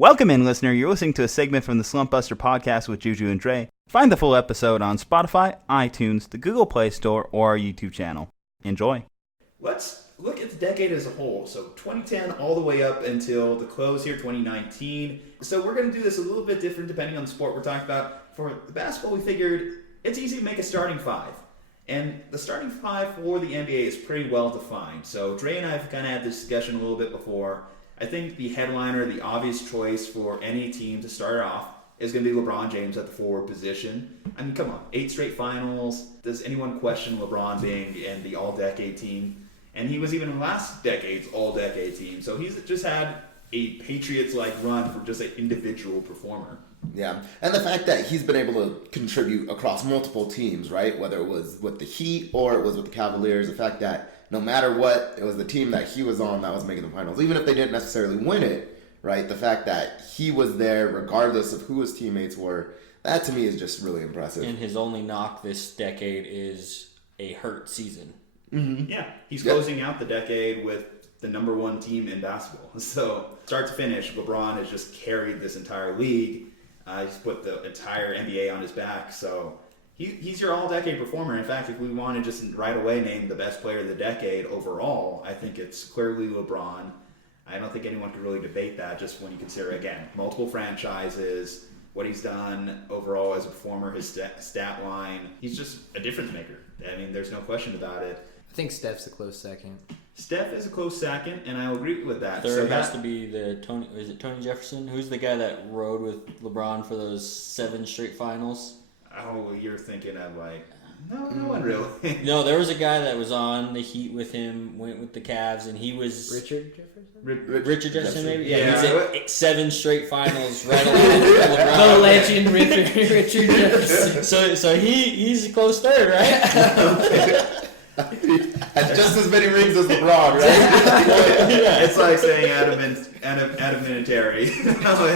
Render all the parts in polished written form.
Welcome in, listener. You're listening to a segment from the Slumpbuster podcast with Ju-Ju Dre. Find the full episode on Spotify, iTunes, the Google Play Store, or our YouTube channel. Enjoy. Let's look at the decade as a whole. So 2010 all the way up until the close here, 2019. So we're going to do this a little bit different depending on the sport we're talking about. For the basketball, we figured it's easy to make a starting five. And the starting five for the NBA is pretty well defined. So Dre and I have kind of had this discussion a little bit before. I think the headliner, the obvious choice for any team to start off is going to be LeBron James at the forward position. I mean, come on, 8 straight finals. Does anyone question LeBron being in the all-decade team? And he was even in last decade's all-decade team. So he's just had a Patriots-like run for just an individual performer. Yeah, and the fact that he's been able to contribute across multiple teams, right? Whether it was with the Heat or it was with the Cavaliers, the fact that no matter what, it was the team that he was on that was making the finals. Even if they didn't necessarily win it, right? The fact that he was there regardless of who his teammates were, that to me is just really impressive. And his only knock this decade is a hurt season. Mm-hmm. Yeah, he's closing out the decade with the number one team in basketball. So start to finish, LeBron has just carried this entire league. He's put the entire NBA on his back. So he's your all-decade performer. In fact, if we want to just right away name the best player of the decade overall, I think it's clearly LeBron. I don't think anyone could really debate that just when you consider, again, multiple franchises, what he's done overall as a performer, his stat line. He's just a difference maker. I mean, there's no question about it. I think Steph's a close second. Steph is a close second, and I'll agree with that. Third has to be the Tony. Is it Tony Jefferson? Who's the guy that rode with LeBron for those 7 straight finals? Oh, you're thinking of no one really. No, there was a guy that was on the Heat with him, went with the Cavs, and he was Richard Jefferson. Richard Jefferson, maybe. Yeah, he's at 7 straight finals, right along with LeBron. The legend Richard Jefferson. So he's a close third, right? Has just as many rings as LeBron, right? Yeah. It's like saying Adam Vinatieri.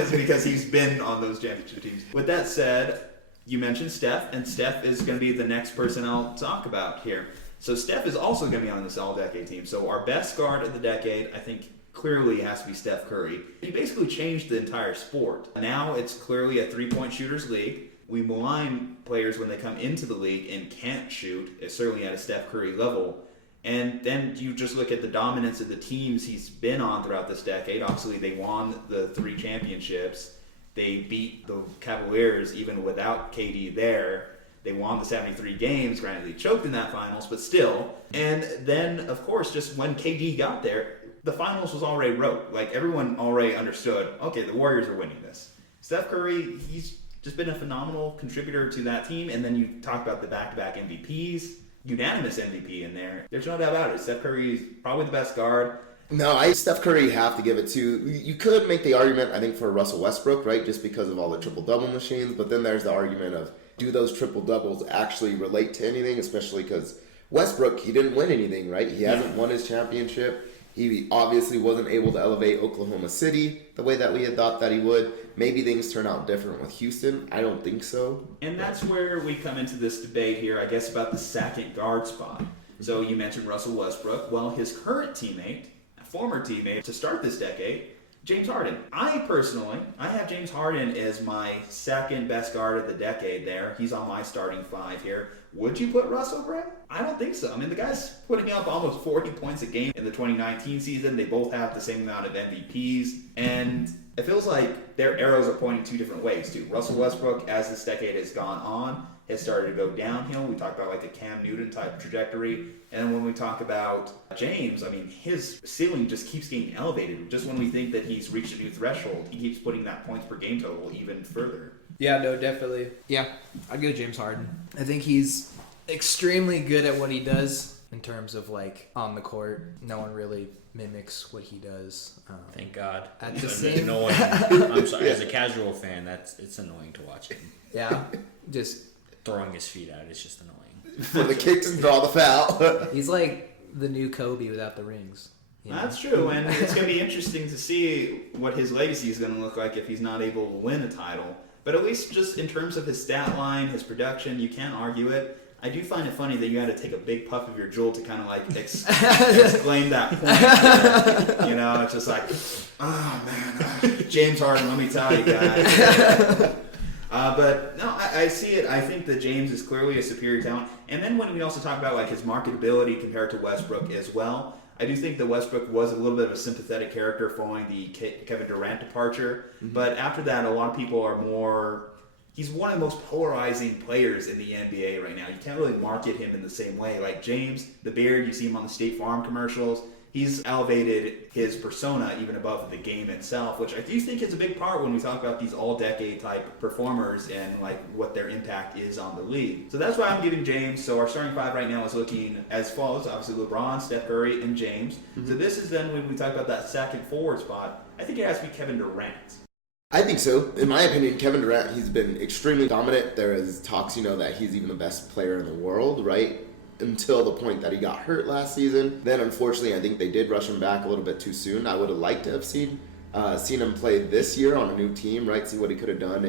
It's because he's been on those championship teams. With that said, you mentioned Steph, and Steph is going to be the next person I'll talk about here. So Steph is also going to be on this all-decade team. So our best guard of the decade, I think, clearly has to be Steph Curry. He basically changed the entire sport. Now it's clearly a three-point shooters league. We malign players when they come into the league and can't shoot, certainly at a Steph Curry level. And then you just look at the dominance of the teams he's been on throughout this decade. Obviously, they won the 3 championships. They beat the Cavaliers even without KD there. They won the 73 games. Granted, they choked in that finals, but still. And then, of course, just when KD got there, the finals was already wrote. Like, everyone already understood, okay, the Warriors are winning this. Steph Curry, he's just been a phenomenal contributor to that team. And then you talk about the back-to-back MVPs, unanimous MVP in there. There's no doubt about it. Steph Curry is probably the best guard. No, Steph Curry have to give it to. You could make the argument, I think, for Russell Westbrook, right, just because of all the triple-double machines. But then there's the argument of, do those triple-doubles actually relate to anything, especially because Westbrook, he didn't win anything, right? He hasn't won his championship. He obviously wasn't able to elevate Oklahoma City the way that we had thought that he would. Maybe things turn out different with Houston. I don't think so. And that's where we come into this debate here, I guess, about the second guard spot. So you mentioned Russell Westbrook. Well, his current teammate, former teammate to start this decade, James Harden. I have James Harden as my second best guard of the decade there. He's on my starting 5 here. Would you put Russ over him? I don't think so. I mean, the guy's putting up almost 40 points a game in the 2019 season. They both have the same amount of MVPs. And it feels like their arrows are pointing 2 different ways, too. Russell Westbrook, as this decade has gone on, has started to go downhill. We talked about like the Cam Newton type trajectory. And when we talk about James, I mean, his ceiling just keeps getting elevated. Just when we think that he's reached a new threshold, he keeps putting that points per game total even further. Yeah, no, definitely. Yeah, I'd go James Harden. I think he's extremely good at what he does in terms of like on the court. No one really mimics what he does. Thank God. At the same, annoying. I'm sorry. As a casual fan, it's annoying to watch him. Yeah, just throwing his feet out. It's just annoying. For the kicks and draw the foul. He's like the new Kobe without the rings. You know? That's true, and it's going to be interesting to see what his legacy is going to look like if he's not able to win a title. But at least just in terms of his stat line, his production, you can't argue it. I do find it funny that you had to take a big puff of your Juul to kind of like explain that point. You know, it's just like, oh man, James Harden, let me tell you guys. But no, I see it. I think that James is clearly a superior talent. And then when we also talk about like his marketability compared to Westbrook as well, I do think that Westbrook was a little bit of a sympathetic character following the Kevin Durant departure. Mm-hmm. But after that, a lot of people are more... He's one of the most polarizing players in the NBA right now. You can't really market him in the same way. Like James, the beard, you see him on the State Farm commercials. He's elevated his persona even above the game itself, which I do think is a big part when we talk about these all-decade type performers and like what their impact is on the league. So that's why I'm giving James. So our starting five right now is looking as follows. Obviously LeBron, Steph Curry, and James. Mm-hmm. So this is then when we talk about that second forward spot, I think it has to be Kevin Durant. I think so. In my opinion, Kevin Durant, he's been extremely dominant. There is talks, that he's even the best player in the world, right? Until the point that he got hurt last season. Then, unfortunately, I think they did rush him back a little bit too soon. I would have liked to have seen him play this year on a new team, right? See what he could have done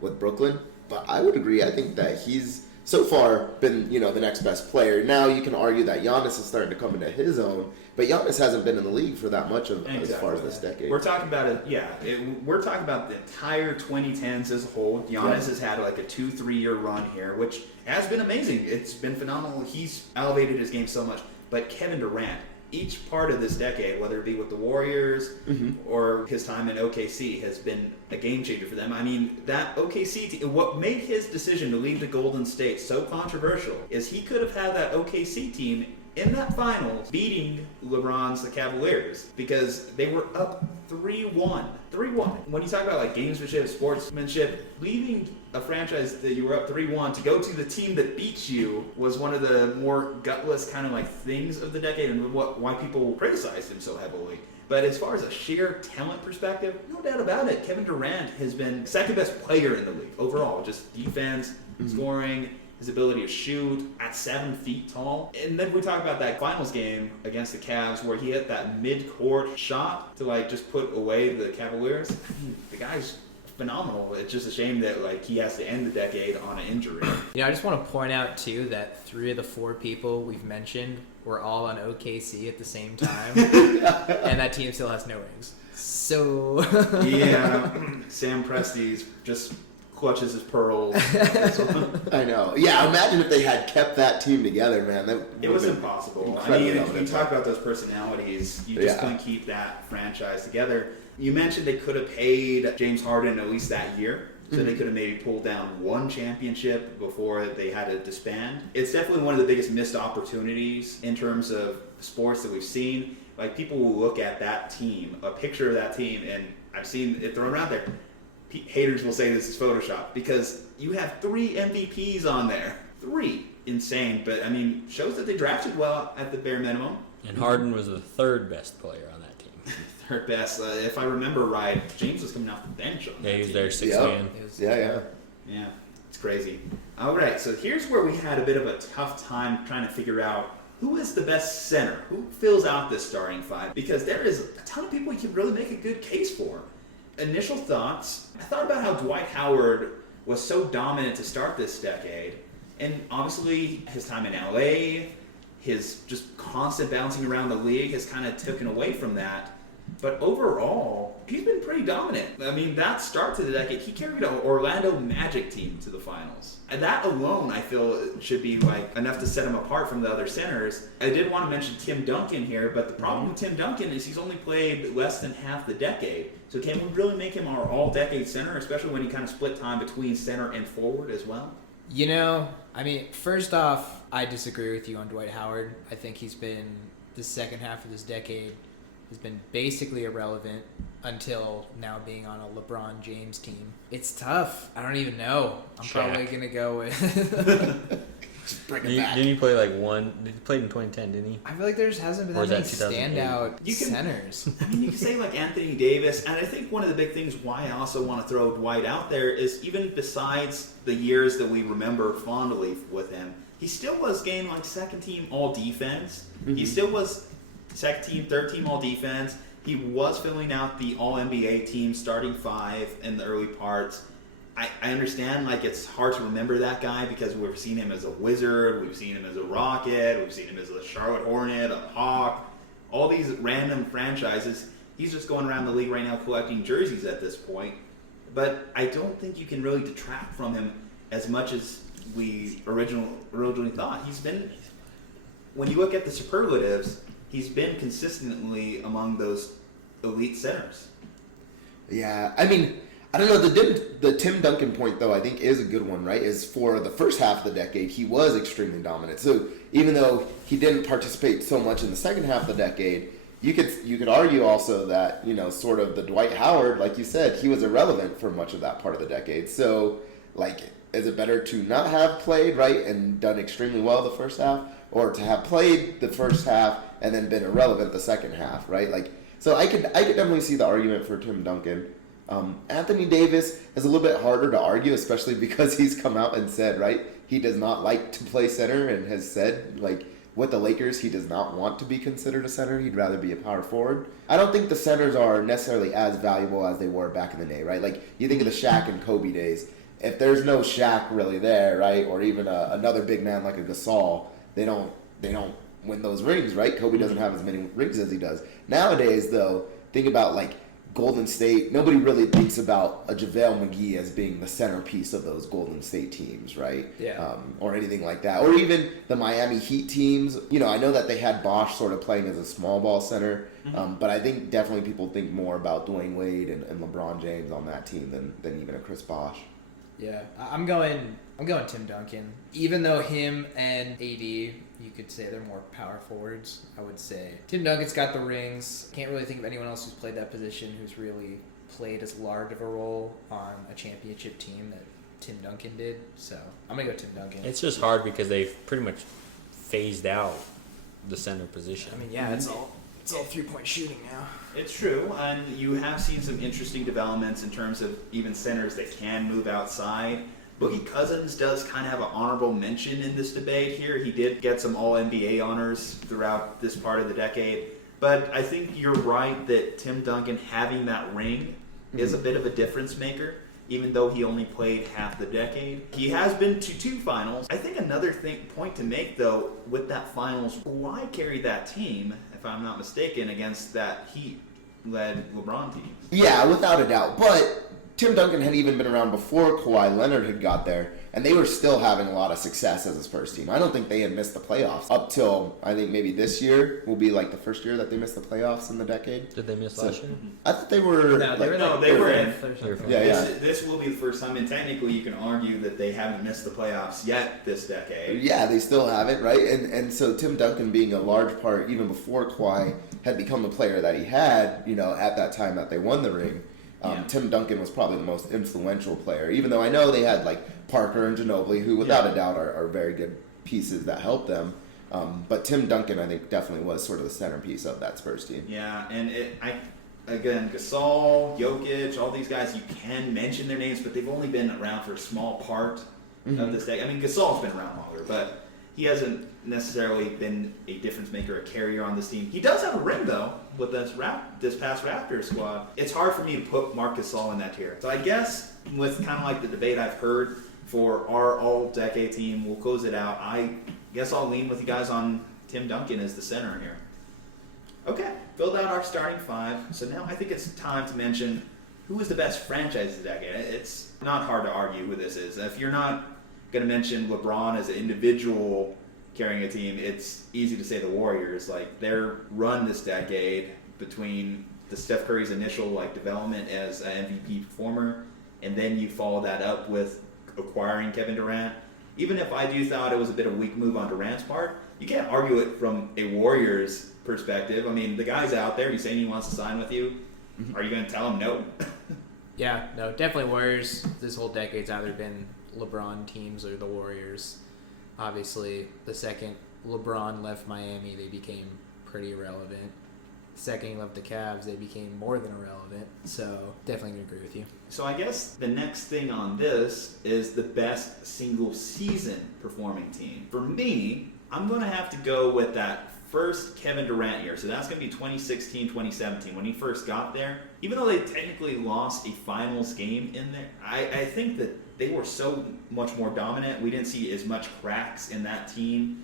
with Brooklyn. But I would agree. I think that he's so far been, the next best player. Now you can argue that Giannis is starting to come into his own, but Giannis hasn't been in the league for that much of as far as this decade. We're talking about it. We're talking about the entire 2010s as a whole. Giannis has had like a 2-3 year run here, which has been amazing. It's been phenomenal. He's elevated his game so much. But Kevin Durant, each part of this decade, whether it be with the Warriors or his time in OKC, has been a game changer for them. I mean, that OKC team, what made his decision to leave the Golden State so controversial is he could have had that OKC team in that finals beating LeBron's the Cavaliers because they were up 3-1. 3-1. When you talk about like gamesmanship, sportsmanship, leaving a franchise that you were up 3-1 to go to the team that beats you was one of the more gutless kind of like things of the decade and why people criticized him so heavily. But as far as a sheer talent perspective, no doubt about it, Kevin Durant has been second best player in the league overall. Just defense, scoring, his ability to shoot at 7 feet tall. And then we talk about that finals game against the Cavs where he hit that mid-court shot to like just put away the Cavaliers. I mean, the guy's phenomenal. It's just a shame that like he has to end the decade on an injury. I just want to point out too that 3 of the 4 people we've mentioned were all on OKC at the same time, and that team still has no rings. So yeah, Sam Presti's just clutches his pearls. I know. Yeah, imagine if they had kept that team together, man. It was impossible. I mean, when you talk about those personalities, you just couldn't keep that franchise together. You mentioned they could have paid James Harden at least that year. So they could have maybe pulled down 1 championship before they had to disband. It's definitely one of the biggest missed opportunities in terms of sports that we've seen. Like, people will look at that team, a picture of that team, and I've seen it thrown around there. Haters will say this is Photoshop because you have 3 MVPs on there. 3. Insane. But, I mean, shows that they drafted well at the bare minimum. And Harden was the 3rd best player on that team. 3rd best. If I remember right, James was coming off the bench on that he was team. their 6th man. Yeah, it's crazy. All right, so here's where we had a bit of a tough time trying to figure out who is the best center, who fills out this starting 5, because there is a ton of people you can really make a good case for. Initial thoughts, I thought about how Dwight Howard was so dominant to start this decade, and obviously his time in LA, his just constant bouncing around the league has kind of taken away from that. But overall, he's been pretty dominant. I mean, that start to the decade, he carried an Orlando Magic team to the finals. And that alone, I feel, should be like enough to set him apart from the other centers. I did want to mention Tim Duncan here, but the problem with Tim Duncan is he's only played less than half the decade. So can we really make him our all-decade center, especially when he kind of split time between center and forward as well? I mean, first off, I disagree with you on Dwight Howard. I think he's been, the second half of this decade, has been basically irrelevant until now being on a LeBron James team. It's tough. I don't even know. I'm probably going to go with... Just bring it back. Didn't he play like one? He played in 2010, didn't he? I feel like there hasn't been that many standout centers. I mean, you can say like Anthony Davis, and I think one of the big things why I also want to throw Dwight out there is even besides the years that we remember fondly with him, he still was getting like second team all defense. He still was second team, third team all defense. He was filling out the all NBA team starting 5 in the early parts. I understand, like, it's hard to remember that guy because we've seen him as a Wizard, we've seen him as a Rocket, we've seen him as a Charlotte Hornet, a Hawk, all these random franchises. He's just going around the league right now collecting jerseys at this point. But I don't think you can really detract from him as much as we originally thought. He's been, when you look at the superlatives, he's been consistently among those elite centers. Yeah, I mean, I don't know, the Tim Duncan point, though, I think is a good one, right? Is for the first half of the decade, he was extremely dominant. So even though he didn't participate so much in the second half of the decade, you could argue also that, you know, sort of the Dwight Howard, like you said, he was irrelevant for much of that part of the decade. So, like, is it better to not have played, right, and done extremely well the first half, or to have played the first half and then been irrelevant the second half, right? Like, so I could definitely see the argument for Tim Duncan. Anthony Davis is a little bit harder to argue, especially because he's come out and said, right, he does not like to play center and has said, like, with the Lakers, he does not want to be considered a center. He'd rather be a power forward. I don't think the centers are necessarily as valuable as they were back in the day, right? Like, you think of the Shaq and Kobe days. If there's no Shaq really there, right, or even another big man like a Gasol, they don't win those rings, right? Kobe doesn't have as many rings as he does. Nowadays, though, think about, like, Golden State. Nobody really thinks about a JaVale McGee as being the centerpiece of those Golden State teams, right? Yeah. Or anything like that. Or even the Miami Heat teams. You know, I know that they had Bosh sort of playing as a small ball center, but I think definitely people think more about Dwayne Wade and LeBron James on that team than even a Chris Bosh. Yeah, I'm going Tim Duncan. Even though him and AD, you could say they're more power forwards, I would say Tim Duncan's got the rings. Can't really think of anyone else who's played that position who's really played as large of a role on a championship team that Tim Duncan did. So I'm going to go Tim Duncan. It's just hard because they've pretty much phased out the center position. I mean, yeah, it's all 3-point shooting now. It's true, and you have seen some interesting developments in terms of even centers that can move outside. Boogie Cousins does kind of have an honorable mention in this debate here. He did get some All-NBA honors throughout this part of the decade. But I think you're right that Tim Duncan having that ring is a bit of a difference maker, even though he only played half the decade. He has been to 2 finals. I think another point to make, though, with that finals, why carry that team, if I'm not mistaken, against that Heat-led LeBron team? Yeah, without a doubt. But Tim Duncan had even been around before Kawhi Leonard had got there, and they were still having a lot of success as his first team. I don't think they had missed the playoffs up till, I think maybe this year will be like the first year that they missed the playoffs in the decade. Did they miss last year? I thought they were... They were in. Yeah. This will be the first time, and technically you can argue that they haven't missed the playoffs yet this decade. Yeah, they still haven't, right? And so Tim Duncan being a large part, even before Kawhi had become the player that he had, you know, at that time that they won the ring, Tim Duncan was probably the most influential player, even though I know they had, like, Parker and Ginobili, who without a doubt are very good pieces that helped them. But Tim Duncan, I think, definitely was sort of the centerpiece of that Spurs team. Yeah, and again, Gasol, Jokic, all these guys, you can mention their names, but they've only been around for a small part of this day. I mean, Gasol's been around longer, but he hasn't necessarily been a difference maker, a carrier on this team. He does have a ring, though, with this past Raptors squad. It's hard for me to put Marc Gasol in that tier. So I guess with kind of like the debate I've heard for our all-decade team, we'll close it out. I guess I'll lean with you guys on Tim Duncan as the center here. Okay, filled out our starting 5. So now I think it's time to mention who is the best franchise of the decade. It's not hard to argue who this is. If you're not going to mention LeBron as an individual carrying a team, it's easy to say the Warriors. Like, their run this decade between the Steph Curry's initial development as an MVP performer, and then you follow that up with acquiring Kevin Durant. Even if I do thought it was a bit of a weak move on Durant's part, you can't argue it from a Warriors perspective. I mean, the guy's out there. He's saying he wants to sign with you. Are you going to tell him no? Yeah, no, definitely Warriors. This whole decade's either been LeBron teams or the Warriors. Obviously, the second LeBron left Miami, they became pretty irrelevant. Second he left the Cavs, they became more than irrelevant. So definitely going to agree with you. So I guess the next thing on this is the best single season performing team. For me, I'm going to have to go with that first Kevin Durant year. So that's going to be 2016, 2017 when he first got there. Even though they technically lost a finals game in there, I think that they were so much more dominant. We didn't see as much cracks in that team.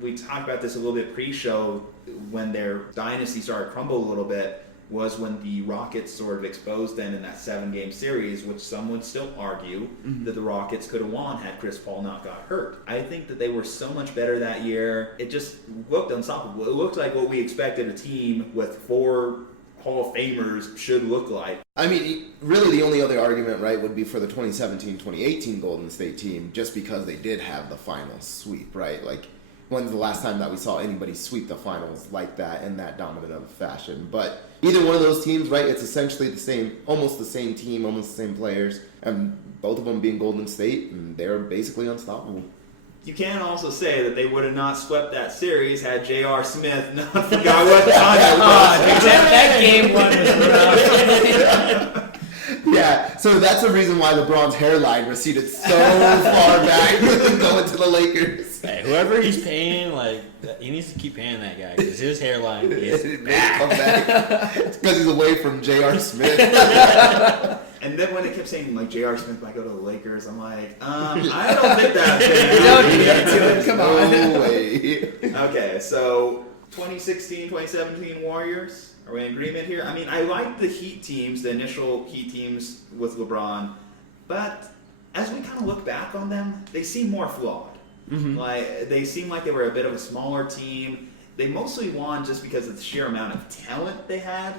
We talked about this a little bit pre-show when their dynasty started to crumble a little bit. Was when the Rockets sort of exposed them in that 7-game series, which some would still argue that the Rockets could have won had Chris Paul not got hurt. I think that they were so much better that year. It just looked unstoppable. It looked like what we expected a team with 4 Hall of Famers should look like. I mean, really the only other argument, right, would be for the 2017-2018 Golden State team, just because they did have the finals sweep, right? Like, when's the last time that we saw anybody sweep the finals like that in that dominant of a fashion? But either one of those teams, right, it's essentially the same, almost the same team, almost the same players, and both of them being Golden State, and they're basically unstoppable. You can also say that they would have not swept that series had J.R. Smith not forgot what time it was. That game one was rough. Yeah, so that's the reason why LeBron's hairline receded so far back going to the Lakers. Hey, whoever he's paying, like, he needs to keep paying that guy because his hairline is It may come back. It's because he's away from J.R. Smith. And then when it kept saying, like, J.R. Smith might go to the Lakers, I'm like, I don't think that's Don't do that to him. Come on. No way. Okay, so 2016, 2017 Warriors. Are we in agreement here? I mean, I like the Heat teams, the initial Heat teams with LeBron, but as we kind of look back on them, they seem more flawed. Like, they seem like they were a bit of a smaller team. They mostly won just because of the sheer amount of talent they had,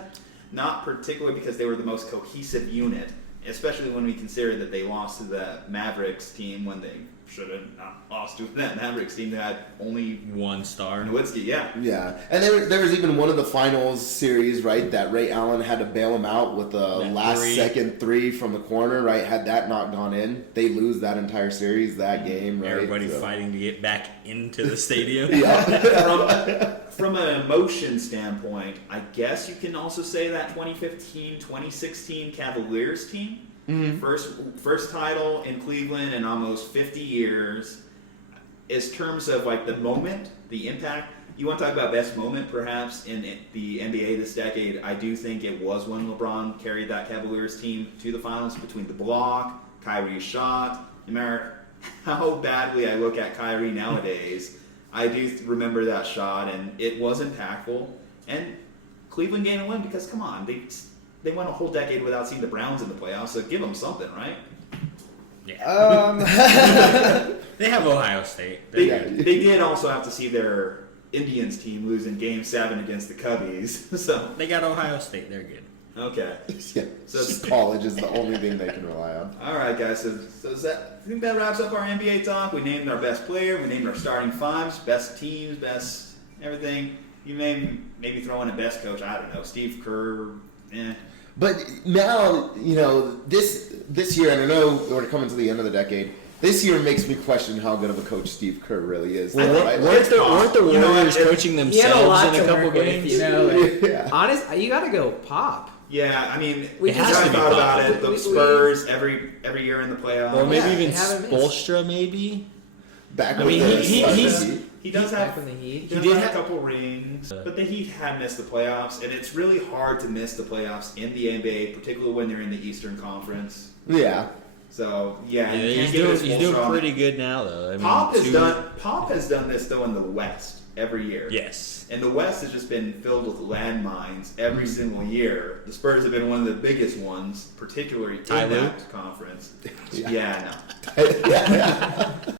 not particularly because they were the most cohesive unit, especially when we consider that they lost to the Mavericks team when they should have not lost to that Mavericks team that had only 1 star. Nowitzki, yeah. Yeah, and there was even one of the finals series, right, that Ray Allen had to bail him out with a last-second 3 from the corner, right? Had that not gone in, they lose that entire series, that game, right? Everybody fighting to get back into the stadium. From an emotion standpoint, I guess you can also say that 2015, 2016 Cavaliers team, first title in Cleveland in almost 50 years. As terms of like the moment, the impact, you want to talk about best moment perhaps in the NBA this decade, I do think it was when LeBron carried that Cavaliers team to the finals between the block, Kyrie's shot. No matter how badly I look at Kyrie nowadays, I do remember that shot, and it was impactful. And Cleveland gained a win because, come on, they went a whole decade without seeing the Browns in the playoffs, so give them something, right? Yeah. They have Ohio State. They did also have to see their Indians team lose in Game 7 against the Cubbies. So They got Ohio State. They're good. okay. Yeah, So college is the only thing they can rely on. all right, guys. So I think that wraps up our NBA talk. We named our best player. We named our starting fives, best teams, best everything. You may maybe throw in a best coach. I don't know, Steve Kerr. But now, you know, this year, and I know we're coming to the end of the decade, this year makes me question how good of a coach Steve Kerr really is. Well, right? weren't the Warriors coaching He had a lot themselves in a to couple work with, games? you know. Like, Yeah. honest, you got to go Pop. Yeah, I mean, We I just- thought about it. The we- Spurs every year in the playoffs. Or maybe Yeah, even they haven't missed. Spolstra, maybe? Back I with mean, the he's- He does Back have when the Heat. he He does did have a have- couple rings, but the Heat had missed the playoffs, and it's really hard to miss the playoffs in the NBA, particularly when they're in the Eastern Conference. Yeah. So yeah, Yeah, you can't he's give it doing, his full strong. pretty good now, though. I mean, Pop has done this though in the West every year. Yes. And the West has just been filled with landmines every single year. The Spurs have been one of the biggest ones, particularly in Ty Lue? that conference. Yeah. Yeah, no.